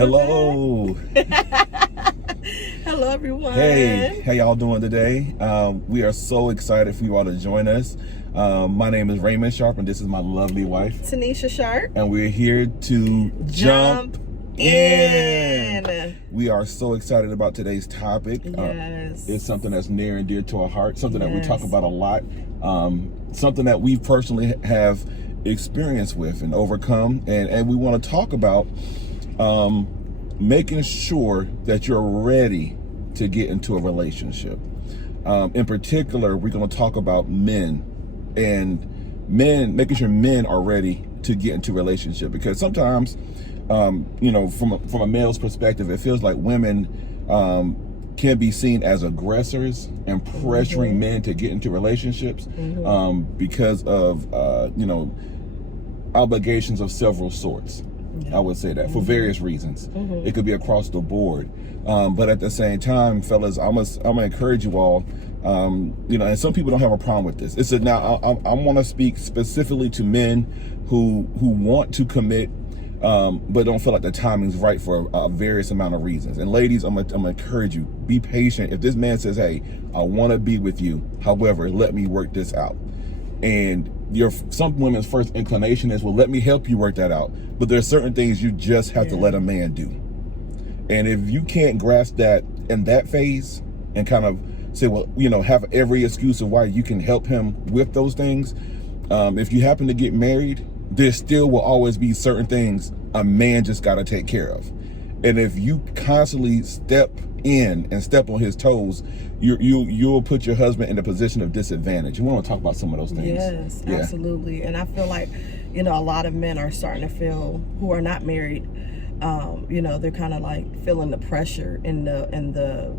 Hello. Hello, everyone. Hey, how y'all doing today? We are so excited for you all to join us. My name is Raymond Sharp, and this is my lovely wife, Tanesha Sharp. and we're here to jump in. We are so excited about today's topic. Yes. It's something that's near and dear to our heart, something that we talk about a lot, something that we personally have experience with and overcome, and we want to talk about making sure that you're ready to get into a relationship. In particular, we're going to talk about men, and making sure men are ready to get into a relationship, because sometimes from a male's perspective, it feels like women can be seen as aggressors and pressuring men to get into relationships because of obligations of several sorts. I would say that for various reasons. It could be across the board, but at the same time, fellas, I'm gonna encourage you all. And some people don't have a problem with this. It's now I want to speak specifically to men who want to commit, but don't feel like the timing's right for a various amount of reasons. And ladies, I'm gonna encourage you, be patient. If this man says, "Hey, I want to be with you, however, let me work this out," and some women's first inclination is, "Well, let me help you work that out." But there's certain things you just have to let a man do. And if you can't grasp that in that phase and kind of say, well, have every excuse of why you can help him with those things, if you happen to get married, there still will always be certain things a man just got to take care of. And if you constantly step in and step on his toes, you'll put your husband in a position of disadvantage. We want to talk about some of those things. Yes, absolutely. And I feel like, a lot of men are starting to feel, who are not married, they're kind of like feeling the pressure and the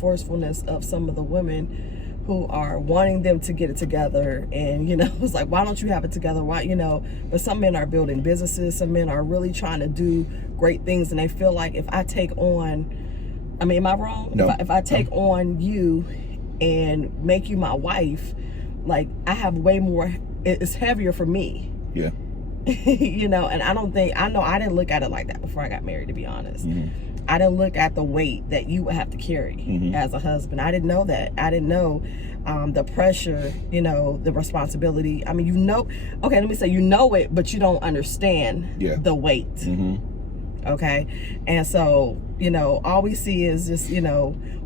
forcefulness of some of the women who are wanting them to get it together. And, it's like, why don't you have it together? Why, but some men are building businesses. Some men are really trying to do great things. And they feel like, if I take on, am I wrong? No. If I take on you and make you my wife, like, I have way more, it's heavier for me. Yeah. And I didn't look at it like that before I got married, to be honest. I didn't look at the weight that you would have to carry as a husband. I didn't know that. I didn't know the pressure, the responsibility. Okay, let me say, it, but you don't understand the weight. Okay. And so, all we see is just,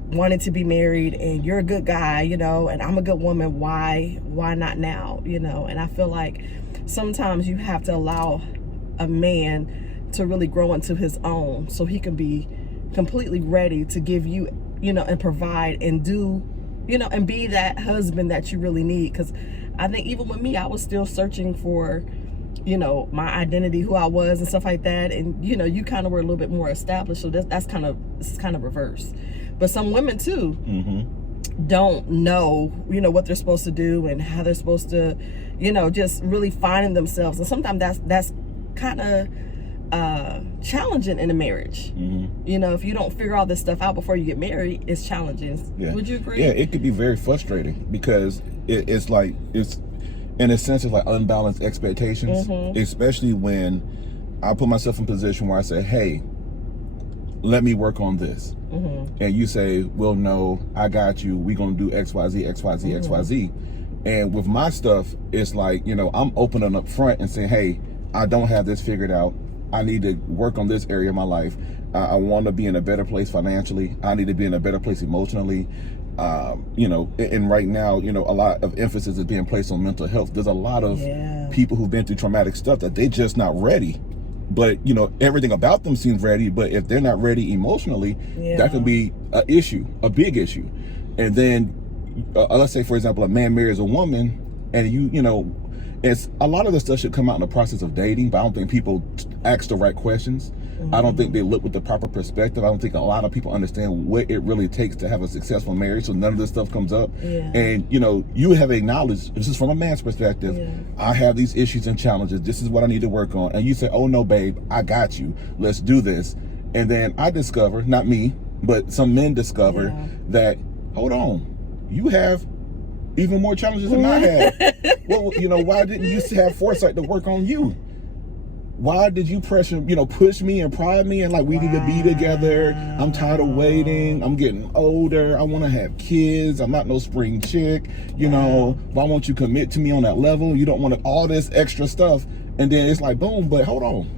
wanting to be married, and you're a good guy, and I'm a good woman. Why not now? And I feel like sometimes you have to allow a man to really grow into his own, so he can be completely ready to give you, and provide and do, and be that husband that you really need. Because I think even with me, I was still searching for, my identity, who I was and stuff like that. And, you kind of were a little bit more established. So this is kind of reverse. But some women too don't know, what they're supposed to do and how they're supposed to, just really finding themselves. And sometimes that's kind of challenging in a marriage. If you don't figure all this stuff out before you get married, it's challenging. Would you agree? Yeah, it could be very frustrating, because it's in a sense, it's like unbalanced expectations, especially when I put myself in a position where I say, "Hey, let me work on this," and you say, "Well, no, I got you. We're gonna do X, Y, Z, X, Y, Z, X, Y, Z." And with my stuff, it's like, I'm opening up front and saying, "Hey, I don't have this figured out. I need to work on this area of my life. I want to be in a better place financially. I need to be in a better place emotionally." And right now, a lot of emphasis is being placed on mental health. There's a lot of people who've been through traumatic stuff that they just not ready. But, everything about them seems ready. But if they're not ready emotionally, that can be an issue, a big issue. And then, let's say, for example, a man marries a woman, and it's a lot of the stuff should come out in the process of dating, but I don't think people ask the right questions. I don't think they look with the proper perspective. I don't think a lot of people understand what it really takes to have a successful marriage, so none of this stuff comes up. And you have acknowledged, this is from a man's perspective, I have these issues and challenges, this is what I need to work on. And you say, "Oh no, babe, I got you, let's do this." And then I discover, not me, but some men discover that, hold on, you have even more challenges than I had. Well, why didn't you have foresight to work on you? why did you push me and prod me and like we need to be together? I'm tired of waiting. I'm getting older. I want to have kids. I'm not no spring chick. Why won't you commit to me on that level? You don't want all this extra stuff. And then it's like, boom, but hold on.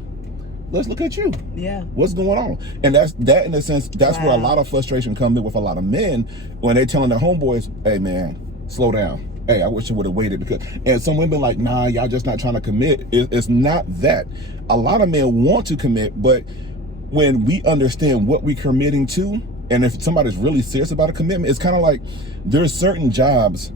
Let's look at you. Yeah. What's going on? And that in a sense, that's where a lot of frustration comes in with a lot of men when they're telling their homeboys, hey man, slow down. Hey, I wish you would have waited and some women like, nah, y'all just not trying to commit. It's not that. A lot of men want to commit, but when we understand what we're committing to, and if somebody's really serious about a commitment, it's kind of like there's certain jobs,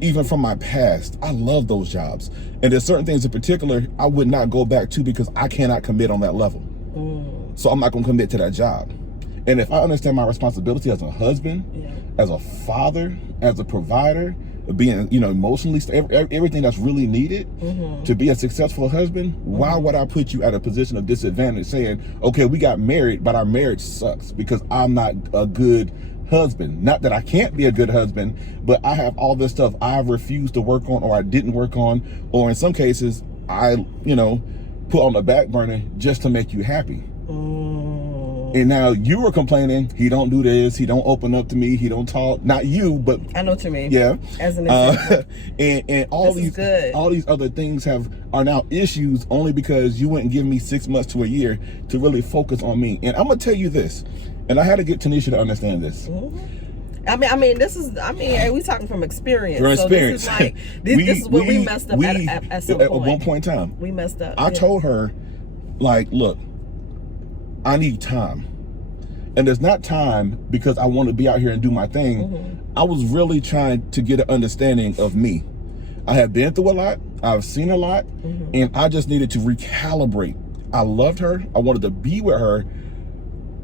even from my past, I love those jobs. And there's certain things in particular I would not go back to because I cannot commit on that level. So I'm not going to commit to that job. And if I understand my responsibility as a husband, as a father, as a provider, being, emotionally, everything that's really needed to be a successful husband, why would I put you at a position of disadvantage saying, okay, we got married, but our marriage sucks because I'm not a good husband? Not that I can't be a good husband, but I have all this stuff I refused to work on, or I didn't work on, or in some cases, I, put on the back burner just to make you happy. And now you were complaining, he don't do this, he don't open up to me, he don't talk. Not you, but I know what you mean. Yeah. As an example. and all these other things are now issues only because you wouldn't give me 6 months to a year to really focus on me. And I'm gonna tell you this, and I had to get Tanesha to understand this. I mean, we talking from experience. From experience. So this is like, this is where we messed up at some point. At one point in time. We messed up. I told her, like, look, I need time. And there's not time because I want to be out here and do my thing. I was really trying to get an understanding of me. I have been through a lot. I've seen a lot. And I just needed to recalibrate. I loved her. I wanted to be with her.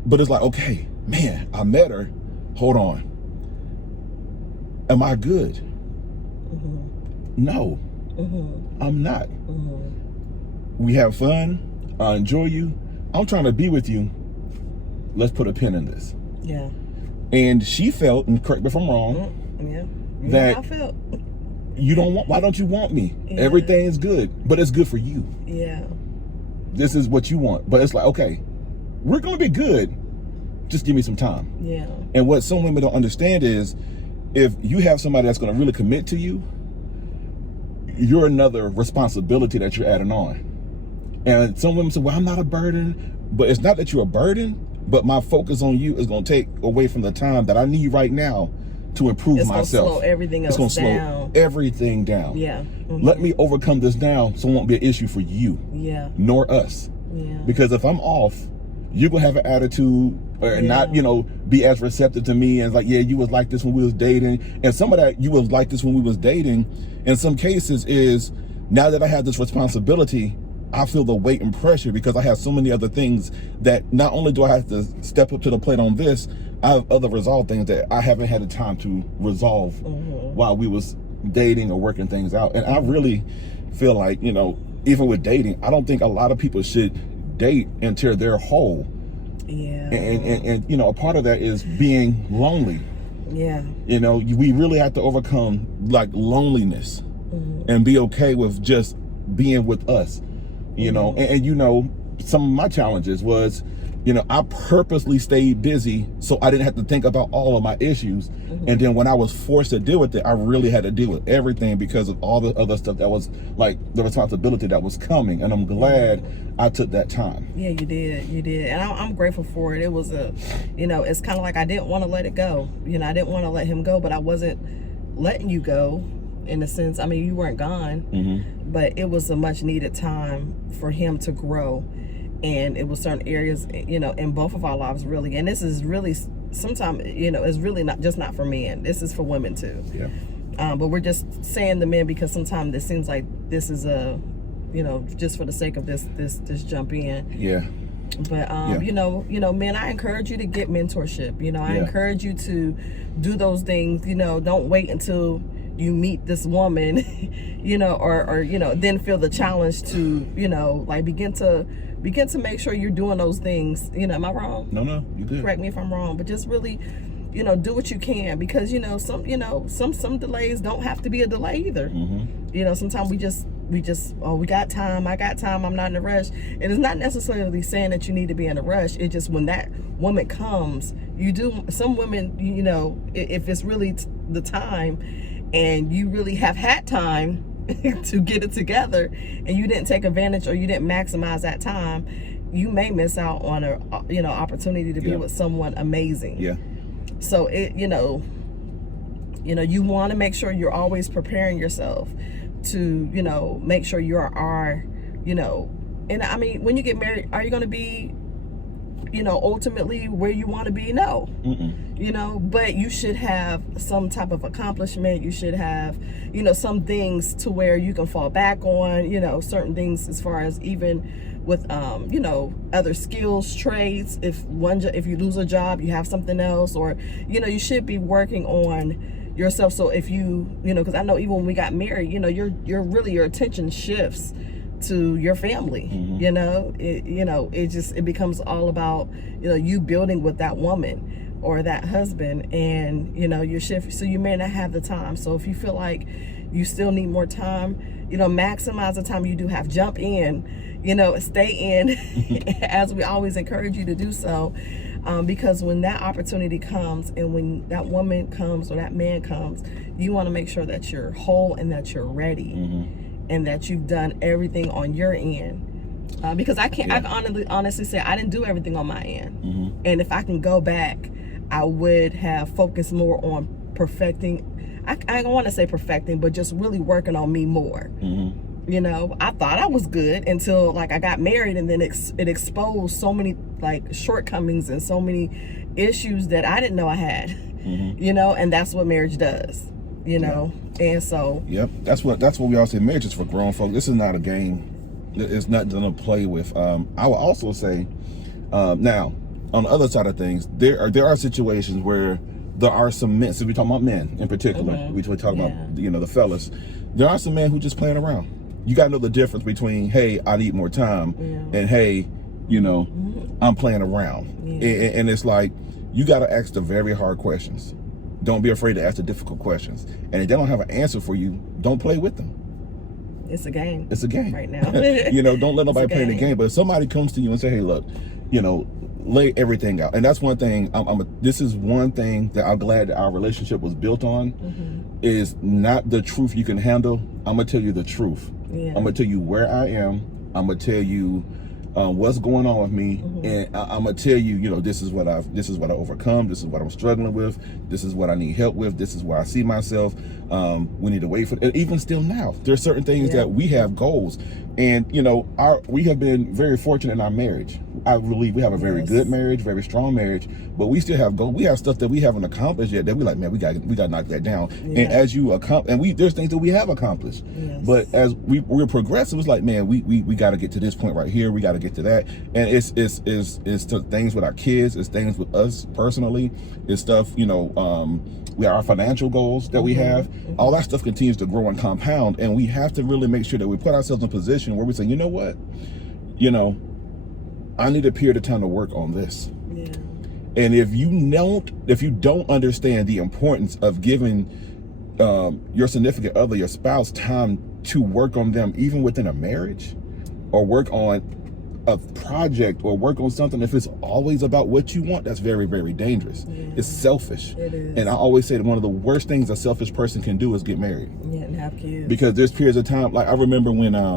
But it's like, okay, man, I met her. Hold on. Am I good? No, I'm not. We have fun. I enjoy you. I'm trying to be with you. Let's put a pin in this. Yeah. And she felt, and correct me if I'm wrong, that I felt. Why don't you want me? Everything's good, but it's good for you. Yeah. This is what you want. But it's like, okay, we're going to be good. Just give me some time. Yeah. And what some women don't understand is if you have somebody that's going to really commit to you, you're another responsibility that you're adding on. And some women say, well, I'm not a burden. But it's not that you're a burden, but my focus on you is going to take away from the time that I need right now to improve myself. It's going to slow everything else down. It's going to slow everything down. Yeah. Let me overcome this now so it won't be an issue for you. Yeah. Nor us. Yeah. Because if I'm off, you're going to have an attitude or not, be as receptive to me as like, yeah, you was like this when we was dating. And some of that you was like this when we was dating. In some cases is now that I have this responsibility, I feel the weight and pressure because I have so many other things that not only do I have to step up to the plate on this, I have other resolved things that I haven't had the time to resolve while we was dating or working things out. And I really feel like, even with dating, I don't think a lot of people should date until they're whole. Yeah. And a part of that is being lonely. Yeah. We really have to overcome like loneliness and be okay with just being with us. And some of my challenges was, I purposely stayed busy so I didn't have to think about all of my issues. And then when I was forced to deal with it, I really had to deal with everything because of all the other stuff that was like the responsibility that was coming. And I'm glad I took that time. Yeah, you did. And I'm grateful for it. It was it's kind of like I didn't want to let it go. I didn't want to let him go, but I wasn't letting you go. In a sense, I mean, you weren't gone, but it was a much needed time for him to grow. And it was certain areas, in both of our lives really. And this is really, sometimes, it's really not for men. This is for women too. Yeah. But we're just saying the men because sometimes it seems like this is just for the sake of this jump in. Yeah. But men, I encourage you to get mentorship. I encourage you to do those things. Don't wait until you meet this woman, or then feel the challenge to, begin to make sure you're doing those things. Am I wrong? No, you good. Correct me if I'm wrong, but just really, do what you can because, some delays don't have to be a delay either. Sometimes we just we got time, I got time, I'm not in a rush. It is not necessarily saying that you need to be in a rush. It's just when that woman comes, some women, if it's really the time and you really have had time to get it together and you didn't take advantage or you didn't maximize that time, you may miss out on a opportunity to be with someone amazing. Yeah. So you want to make sure you're always preparing yourself to make sure you are and I mean, when you get married, are you going to be ultimately where you want to be? No. But you should have some type of accomplishment. You should have some things to where you can fall back on, certain things as far as even with other skills, trades. If you lose a job, you have something else, or you should be working on yourself. So if because I know even when we got married, your attention shifts to your family. It becomes all about you building with that woman or that husband, and your shift. So you may not have the time. So if you feel like you still need more time, maximize the time you do have. Jump in, stay in, as we always encourage you to do so. Because when that opportunity comes and when that woman comes or that man comes, you want to make sure that you're whole and that you're ready and that you've done everything on your end. Because I can honestly say I didn't do everything on my end. And if I can go back, I would have focused more on perfecting. I don't want to say perfecting, but just really working on me more. I thought I was good until I got married, and then it exposed so many shortcomings and so many issues that I didn't know I had. And that's what marriage does. And so that's what we all say. Marriage is for grown folks. This is not a game. It's nothing to play with. I will also say, now on the other side of things, there are situations where there are some men. So we talking about men in particular. We talk about the fellas. There are some men who just playing around. You got to know the difference between, hey, I need more time, and hey, I'm playing around. And it's like, you got to ask the very hard questions. Don't be afraid to ask the difficult questions. And if they don't have an answer for you, don't play with them. It's a game. It's a game right now. Don't let nobody play the game. But if somebody comes to you and say, hey, look, lay everything out. And that's one thing. This is one thing that I'm glad that our relationship was built on. Is not the truth you can handle. I'm gonna tell you the truth. I'm gonna tell you where I am. I'm gonna tell you what's going on with me, and I'm gonna tell you, this is what I overcome. This is what I'm struggling with. This is what I need help with. This is where I see myself. We need to wait for it. Even still now, there's certain things that we have goals, and we have been very fortunate in our marriage. I believe we have a very good marriage, very strong marriage, but we still have goals. We have stuff that we haven't accomplished yet that we like, man, we got to knock that down. And as you accomplish, and there's things that we have accomplished, but as we're progressive, it's like, man, we got to get to this point right here. We got to get to that, and it's things with our kids, it's things with us personally, it's stuff, we have our financial goals that we have. All that stuff continues to grow and compound, and we have to really make sure that we put ourselves in a position where we say, you know what, I need a period of time to work on this. And if you don't understand the importance of giving your significant other, your spouse, time to work on them, even within a marriage, or work on a project, or work on something, if it's always about what you want, that's very, very dangerous. It's selfish. It is. And I always say that one of the worst things a selfish person can do is get married. And have kids. Because there's periods of time, like I remember when I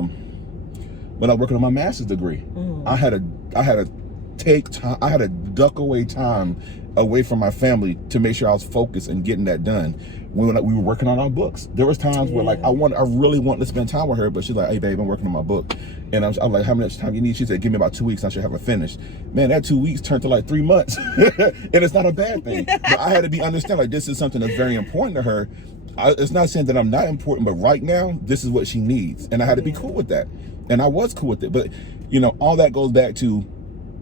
was working on my master's degree, I had to take time, I had to duck away time away from my family to make sure I was focused and getting that done. When we were working on our books, there was times where I really wanted to spend time with her, but she's like, hey babe, I'm working on my book. And I'm like, how much time you need? She said, give me about 2 weeks, I should have it finished. Man, that 2 weeks turned to 3 months. And it's not a bad thing. But I had to understand, this is something that's very important to her. It's not saying that I'm not important, but right now, this is what she needs. And I had to be cool with that. And I was cool with it. But, all that goes back to,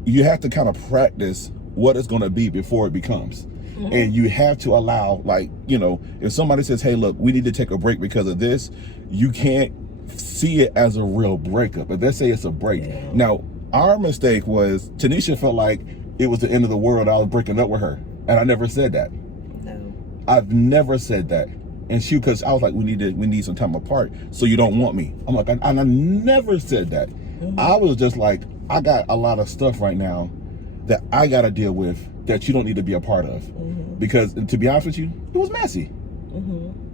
you have to kind of practice what it's going to be before it becomes. And you have to allow, if somebody says, hey, look, we need to take a break because of this, you can't see it as a real breakup. If they say it's a break. Now, our mistake was Tanesha felt like it was the end of the world. I was breaking up with her. And I never said that. No. I've never said that. And because I was like, we need some time apart, so you don't want me. I'm like, I never said that. I was just like, I got a lot of stuff right now that I got to deal with that you don't need to be a part of. Because, to be honest with you, it was messy.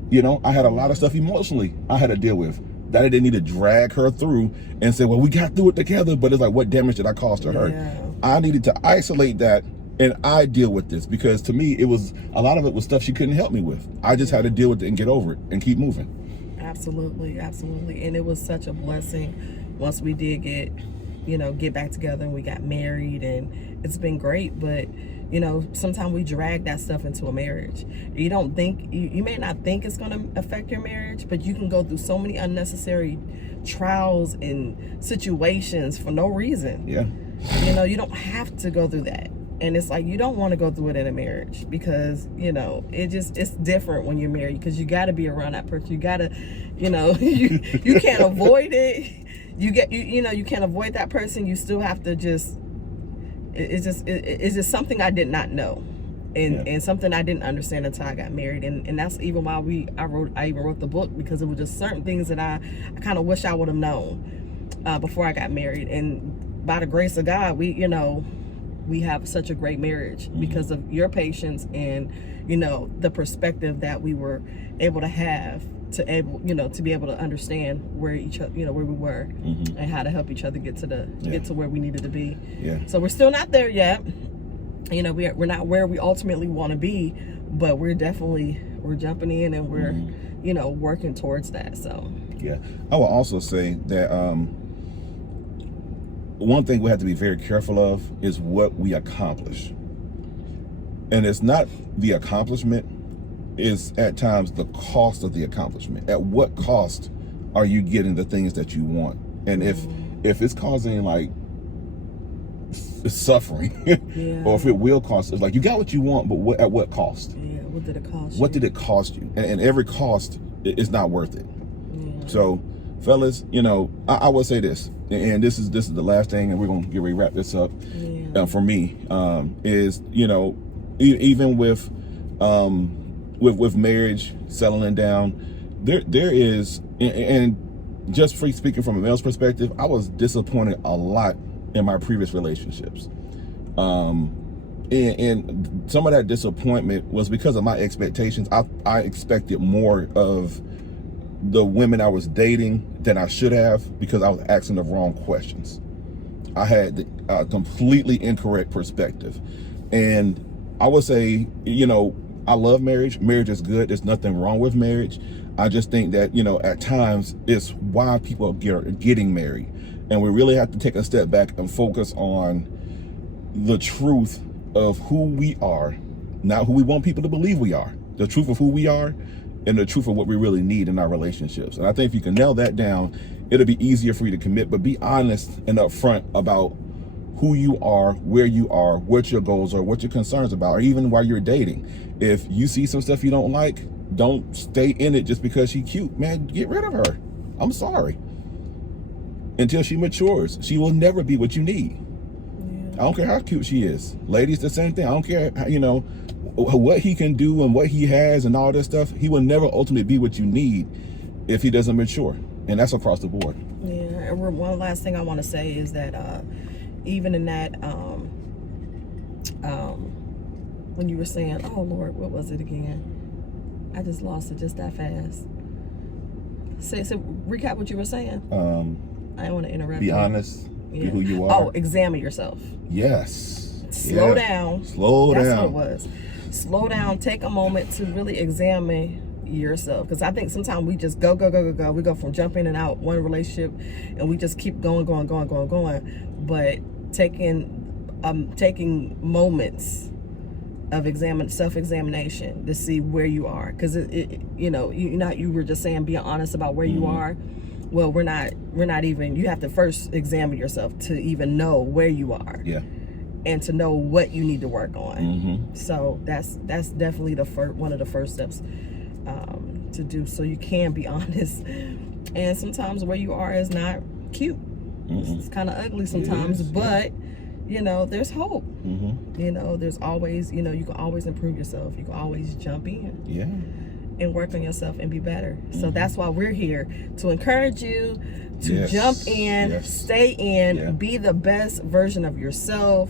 You know, I had a lot of stuff emotionally I had to deal with that I didn't need to drag her through and say, well, we got through it together. But it's like, what damage did I cause to her? Yeah. I needed to isolate that, and I deal with this, because to me, it was a lot of it was stuff she couldn't help me with. I just had to deal with it and get over it and keep moving. Absolutely, absolutely. And it was such a blessing once we did get back together and we got married, and it's been great. But sometimes we drag that stuff into a marriage. You don't think, you may not think it's going to affect your marriage, but you can go through so many unnecessary trials and situations for no reason. Yeah. You don't have to go through that. And it's like, you don't want to go through it in a marriage, because it's different when you're married, because you got to be around that person. You got to, you can't avoid it. You can't avoid that person. You still have to just, it's just something I did not know, and something I didn't understand until I got married. And that's even why I even wrote the book, because it was just certain things that I kind of wish I would have known before I got married. And by the grace of God, we have such a great marriage because of your patience and the perspective that we were able to have to be able to understand where each other, where we were, and how to help each other get to where we needed to be. Yeah. So we're still not there yet. We're not where we ultimately want to be, but we're jumping in, and we're working towards that. So yeah, I will also say that one thing we have to be very careful of is what we accomplish. And it's not the accomplishment, it's at times the cost of the accomplishment. At what cost are you getting the things that you want? And if it's causing like suffering, or if it will cost, it's like, you got what you want, but at what cost? Yeah, what did it cost you? What did it cost you? And every cost is not worth it. Yeah. So, fellas, I will say this, and this is the last thing, and we're gonna get ready to wrap this up. For me, is even with marriage, settling down, there is, and just speaking from a male's perspective, I was disappointed a lot in my previous relationships, and some of that disappointment was because of my expectations. I expected more of the women I was dating than I should have, because I was asking the wrong questions. I had a completely incorrect perspective. And I would say, I love marriage. Marriage is good. There's nothing wrong with marriage. I just think that, at times it's why people are getting married. And we really have to take a step back and focus on the truth of who we are, not who we want people to believe we are. The truth of who we are, and the truth of what we really need in our relationships. And I think if you can nail that down, it'll be easier for you to commit. But be honest and upfront about who you are, where you are, what your goals are, what your concerns about, or even while you're dating. If you see some stuff you don't like, don't stay in it just because she's cute. Man, get rid of her. I'm sorry. Until she matures, she will never be what you need. Yeah. I don't care how cute she is. Ladies, the same thing. I don't care, what he can do and what he has and all this stuff. He will never ultimately be what you need if he doesn't mature. And that's across the board. Yeah, and one last thing I want to say is that even in that, when you were saying, oh Lord, what was it again? I just lost it just that fast. So recap what you were saying. I don't want to interrupt. Be honest. Yeah. Be who you are. Oh, examine yourself. Yes. Slow down. Slow down. That's what it was. Slow down. Take a moment to really examine yourself, because I think sometimes we just go. We go from jumping in and out one relationship, and we just keep going. But taking moments of self-examination to see where you are, because you were just saying, being honest about where you are. Well, we're not even. You have to first examine yourself to even know where you are. Yeah. And to know what you need to work on. So that's definitely one of the first steps to do, so you can be honest. And sometimes where you are is not cute. It's kind of ugly sometimes, but there's hope. There's always, you can always improve yourself. You can always jump in. Yeah. and work on yourself and be better. So that's why we're here, to encourage you to jump in, stay in, be the best version of yourself,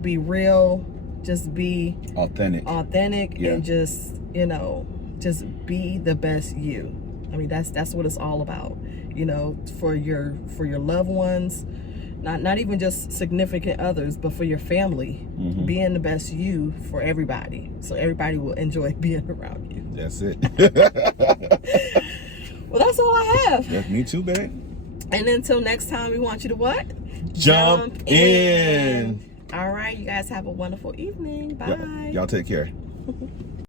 be real, just be authentic, and just, you know, just be the best you. I mean, that's what it's all about, you know, for your loved ones, not even just significant others, but for your family, being the best you for everybody, so everybody will enjoy being around you. That's it. Well, that's all I have. Yeah, me too, babe. And until next time, we want you to what? Jump in. All right, you guys have a wonderful evening. Bye. Y'all take care.